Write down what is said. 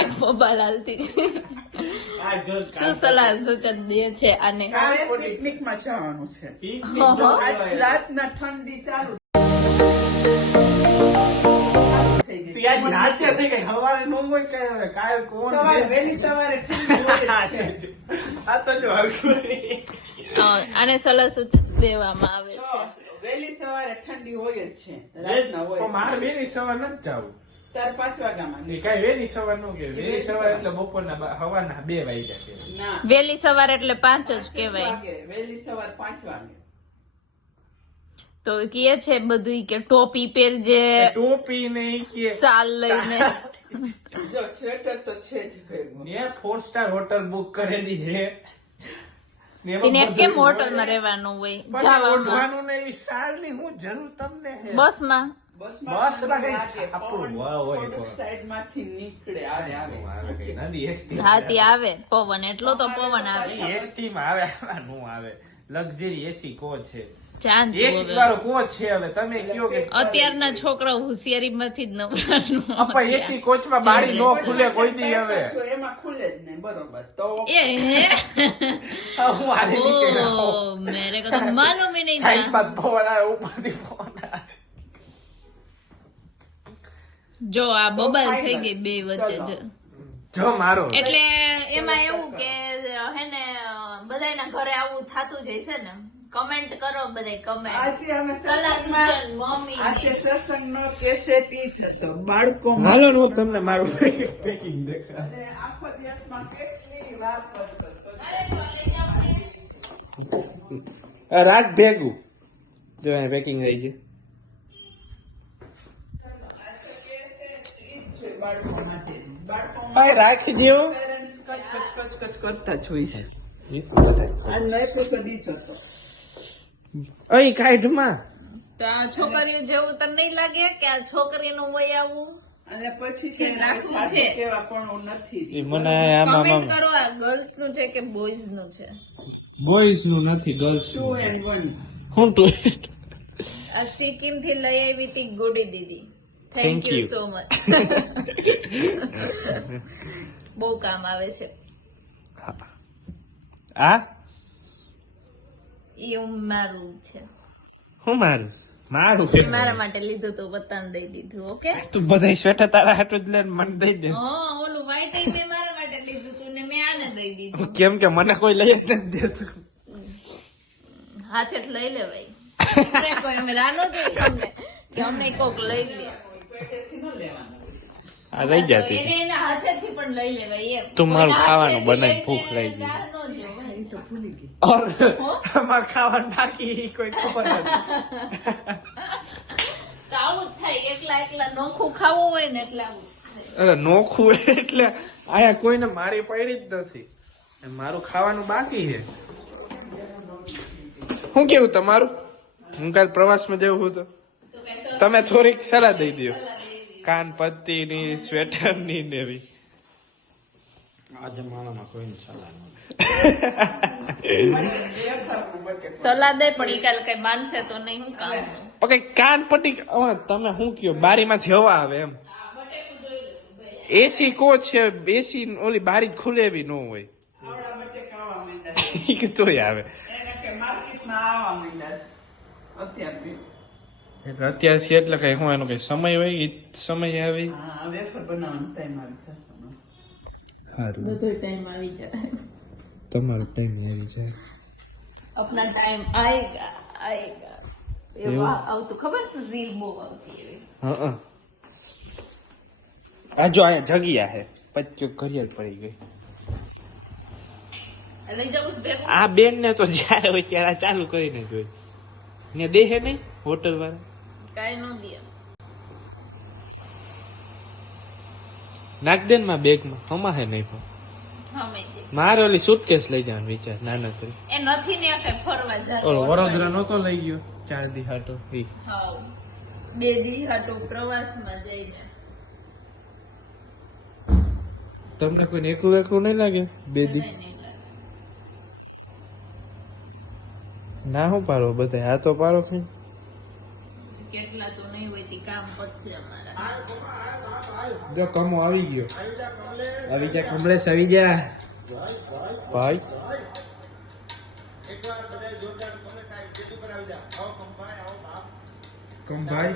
એક મોબાઈલ હાલતી શું સલાહ સૂચન દે છે આને? પિકનિકમાં જવાનું છે આજ રાતના ઠંડી ચાલુ વહેલી સવારે ઠંડી હોય જ છે. આને સલાહ સૂચન દેવામાં આવે છે. વહેલી સવારે ઠંડી હોય જ છે, રાતના હોય. મારે વેલી સવાર નથી જવું. તાર 5 વાગ્યામાં કઈ વેલી સવાર નો કે વેલી સવાર એટલે બપોરના હવાના 2 વાગ્યા છે. ના, વહેલી સવાર એટલે 5 જ કહેવાય. વહેલી સવાર 5 વાગે. તો કે છે બધું કે ટોપી પહેરજે, ટોપી નહીં કે શાલ લઈને. જો સ્વેટર તો છે જ ભેગું. ને 4 સ્ટાર હોટલ બુક કરેલી છે. એને કેમ હોટલમાં રહેવાનું હોય? જવાનું ને એ સાલની હું જરૂર તમને છે? બસમાં સાઈડમાંથી નીકળે આવે હાથી આવે પવન, એટલો તો પવન આવે. એસટી માં આવે નો આવે. લક્ઝરી એસી કોચ છે, ચાંદ એસી વાળો કોચ છે. હવે તમે કયો કે અત્યારના છોકરાઓ હોશિયારી માંથી જ નવરાનું આપા એસી કોચ માં બારી નો ખુલે કોઈ દી. હવે એમાં ખુલે જ નહીં, બરોબર? તો હું આને નીકળ્યો. મેરે કો તો માલુમ ही नहीं સાઈડ था. પર પવન આવે, ઉપરથી પવન આવે. જો આ બબલ થઈ ગઈ બે વચ્ચે. જો મારો એટલે એમાં એવું કે હે ને બધાના ઘરે આવું થાતું જ હશે ને. કમેન્ટ કરો બધાય કમેન્ટ. આજે અમે સલાહ સૂચન મમ્મી આજે સત્સંગનો કેસેટ ઈ જ હતો. બાળકો હાલો ને હું તમને મારું પેકિંગ દેખાડું. આખો દિવસમાં કેટલી વાર કરતો. રાત ભેગું જો અહીં પેકિંગ થઈ ગયું. બાળકો માટે ભાઈ રાખી દેવું. કચ કરતા જોઈ છે. આ નઈ તો કદી જ હતો. અહીં કાઢમાં તો આ છોકરીઓ જેવું તને નહીં લાગે કે આ છોકરીનું વય આવું? અને પછી છે ને રાખવું સાસુ છે. કેવા પણ નથી. મને કમેન્ટ કરો આ ગર્લ્સ નું છે કે બોયઝ નું છે. બોયઝ નું નથી, ગર્લ્સ 2 and 1. હું તો આ સિક્કિમ થી લઈ આવી હતી ગોડી દીદી. Thank thank you you. So much. બહુ કામ આવે છે. આ એ મારું છે. હું મારું એ મારા માટે લીધું તો બતાન દઈ દીધું. ઓકે, તું બધા સ્વેટર તારા હાટું જ લઈને મને દઈ દે. હા ઓલું વ્હાઈટ મેં મારા માટે લીધું તું ને મેં આને દઈ દીધું. કેમ કે મને કોઈ લઈ જ નથી દેતું. હાથે જ લઈ લેવાય. કોઈ અમે રાનો જોઈ તમને કે અમને કોક લઈ લે. પેટેથી ન લેવાનું. આ લઈ જતી એને એના હાથેથી પણ લઈ લેવાય એમ. તું મારું કોઈના ખાવાનું હાથેથી બનાવી લઈને ભૂખ લાગી ગઈ. રાહ ન જોવાય. એ તો ભૂલી ગઈ. ઓર અમાર ખાવાનું બાકી કોઈ ખબર નથી. તો આવું જ થાય. એકલા એકલા નોખું ખાવું હોય ને એટલે આવું થાય. અરે નોખું એટલે આયા કોઈને મારી પડી જ નથી. મારું ખાવાનું બાકી છે. શું કેવું તમારું? હું કાલ પ્રવાસમાં જવું હું તો તમે થોડીક સલાહ દઈ દો. કાન પટ્ટી ની, સ્વેટર ની ને એવી. આજે મારામાં કોઈની સલાહ સલાહ દે પણ ઈ કાલ કઈ માનશે તો નહીં. હું કામ ઓકે, કાન પટ્ટી તમે શું કયો? બારીમાંથી હવા આવે એમ. એસી કોચ છે, એસી ઓલી બારી ખુલે એવી ન હોય. આવડા બટેકા આવવા માંડ્યા છે. તોય આવે. એને કે માર્કેટમાં આવવા માંડ્યા છે અત્યારથી. અત્યારથી એટલે કઈ હું એનો કઈ સમય હોય એ સમય આવી. હા, વેફર બનાવવાનો ટાઈમ આવી જશે. સારું, બધો ટાઈમ આવી જાય. તમારો ટાઈમ આવી જાય. अपना टाइम आएगा आएगा. એવું આવતું ખબર છે? રીલ બહુ આવતી એવી. હા, આ જો અહીંયા જગ્યા હે પછી ઘડિયાળ પડી ગઈ. લઈ જાઉં છું ભેગું. આ બેન ને તો જયારે હોય ત્યારે આ ચાલુ કરીને જોઈ ને દેહે નહીં હોટલ વાળા. કાઈ ન દે. નાખ દે ને માં બેગમાં હમા હે નહીં પણ હમે દે. મારે ઓલી સુટકેસ લઈ જવાનું વિચાર નાના કરી. એ નથી ને કે ફરવા જતો. ઓલો વડોદરા નતો લઈ ગયો 4 દી હાટો. હાઉ 2 દી હાટો પ્રવાસમાં જઈને. તમને કોઈ એકલું એકલું નહીં લાગે 2 દી? નહીં લાગે. ના હું પાડો બધા આ તો પાડો કઈ. કેટલા તો નહીં હોય તે કામ પતશે અમારા. જો કમો આવી ગયો. આવી જા કમલેશ, આવી જા ભાઈ. કમ ભાઈ.